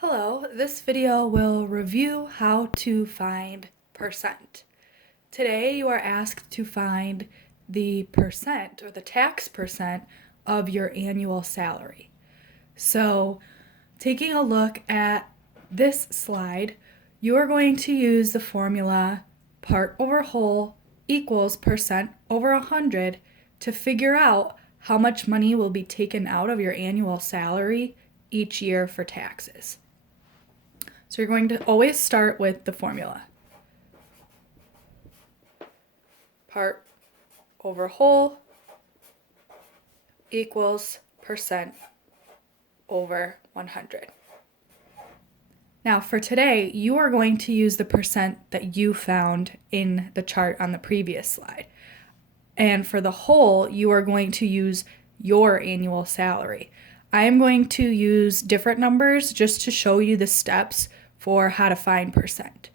Hello, this video will review how to find percent. Today you are asked to find the percent or the tax percent of your annual salary. So taking a look at this slide, you are going to use the formula part over whole equals percent over 100 to figure out how much money will be taken out of your annual salary each year for taxes. So you're going to always start with the formula. Part over whole equals percent over 100. Now for today, you are going to use the percent that you found in the chart on the previous slide. And for the whole, you are going to use your annual salary. I am going to use different numbers just to show you the steps for how to find percent.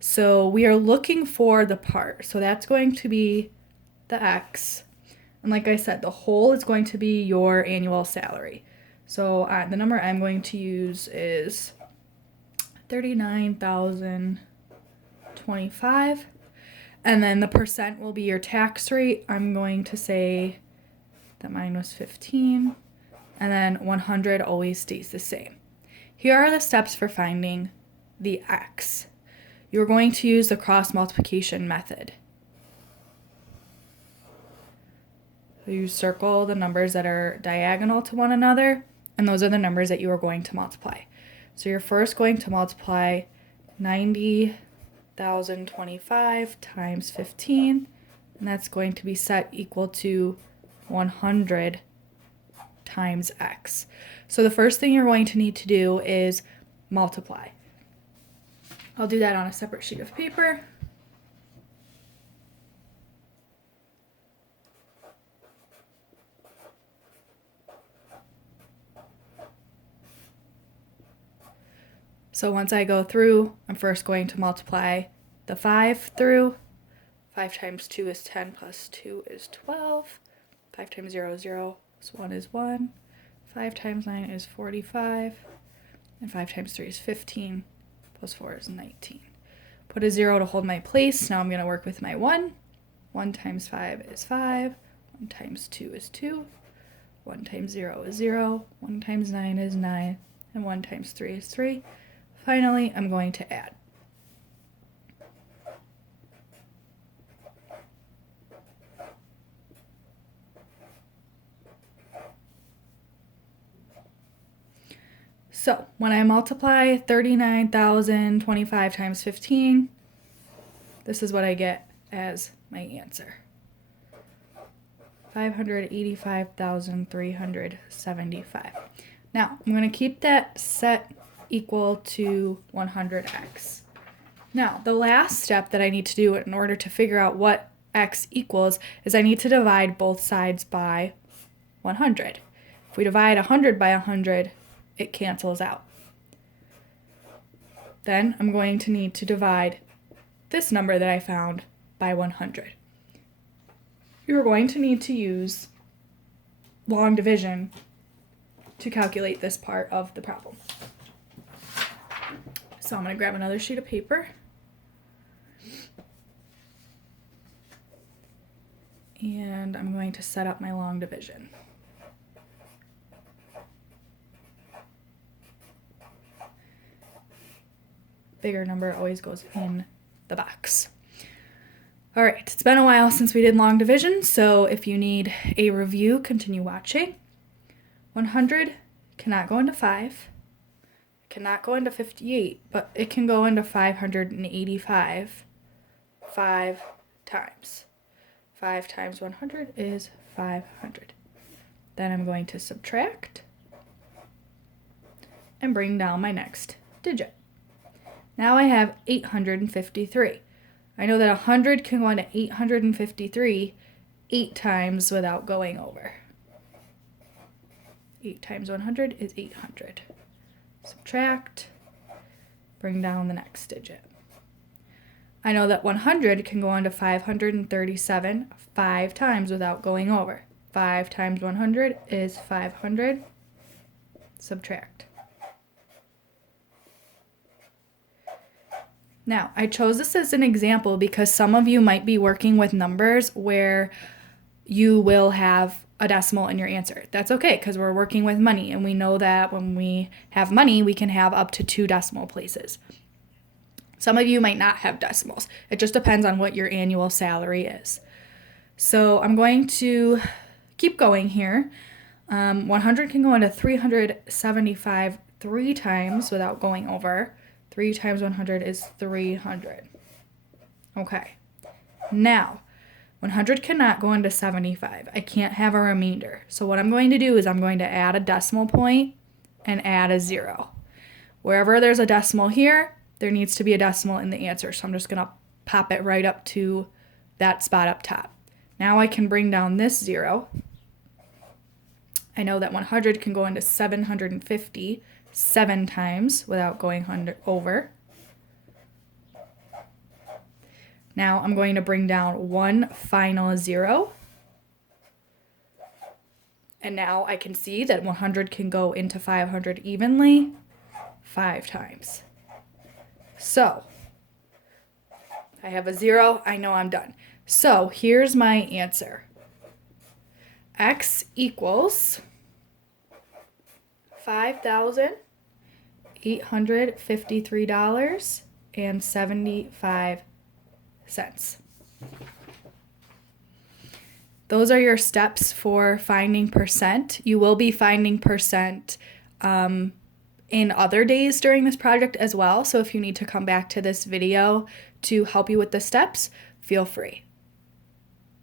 So we are looking for the part. So that's going to be the X. And like I said, the whole is going to be your annual salary. So the number I'm going to use is 39,025. And then the percent will be your tax rate. I'm going to say that mine was 15. And then 100 always stays the same. Here are the steps for finding the X. You're going to use the cross multiplication method. So you circle the numbers that are diagonal to one another, and those are the numbers that you are going to multiply. So you're first going to multiply 90,025 times 15, and that's going to be set equal to 100 times X. So the first thing you're going to need to do is multiply. I'll do that on a separate sheet of paper. So once I go through, I'm first going to multiply the 5 through. 5 times 2 is 10 plus 2 is 12. 5 times 0 is 0 plus 1 is 1. 5 times 9 is 45. And 5 times 3 is 15. Plus 4 is 19. Put a 0 to hold my place. Now I'm going to work with my 1. 1 times 5 is 5. 1 times 2 is 2. 1 times 0 is 0. 1 times 9 is 9. And 1 times 3 is 3. Finally, I'm going to add. So when I multiply 39,025 times 15, this is what I get as my answer. 585,375. Now, I'm going to keep that set equal to 100x. Now, the last step that I need to do in order to figure out what x equals is I need to divide both sides by 100. If we divide 100 by 100, it cancels out. Then I'm going to need to divide this number that I found by 100. You're going to need to use long division to calculate this part of the problem. So I'm going to grab another sheet of paper. And I'm going to set up my long division. Bigger number always goes in the box. All right, it's been a while since we did long division, so if you need a review, continue watching. 100 cannot go into 5, cannot go into 58, but it can go into 585 5 times. 5 times 100 is 500. Then I'm going to subtract and bring down my next digit. Now I have 853. I know that 100 can go into 853 8 times without going over. 8 times 100 is 800. Subtract, bring down the next digit. I know that 100 can go into 537 5 times without going over. 5 times 100 is 500. Subtract. Now, I chose this as an example because some of you might be working with numbers where you will have a decimal in your answer. That's okay because we're working with money, and we know that when we have money, we can have up to 2 decimal places. Some of you might not have decimals. It just depends on what your annual salary is. So I'm going to keep going here. 100 can go into 375 3 times without going over. 3 times 100 is 300. Okay. Now, 100 cannot go into 75. I can't have a remainder. So what I'm going to do is I'm going to add a decimal point and add a 0. Wherever there's a decimal here, there needs to be a decimal in the answer. So I'm just going to pop it right up to that spot up top. Now I can bring down this 0. I know that 100 can go into 750 7 times without going over. Now I'm going to bring down one final 0. And now I can see that 100 can go into 500 evenly 5 times. So I have a 0. I know I'm done. So here's my answer. X equals $5,853.75. Those are your steps for finding percent. You will be finding percent in other days during this project as well. So if you need to come back to this video to help you with the steps, feel free.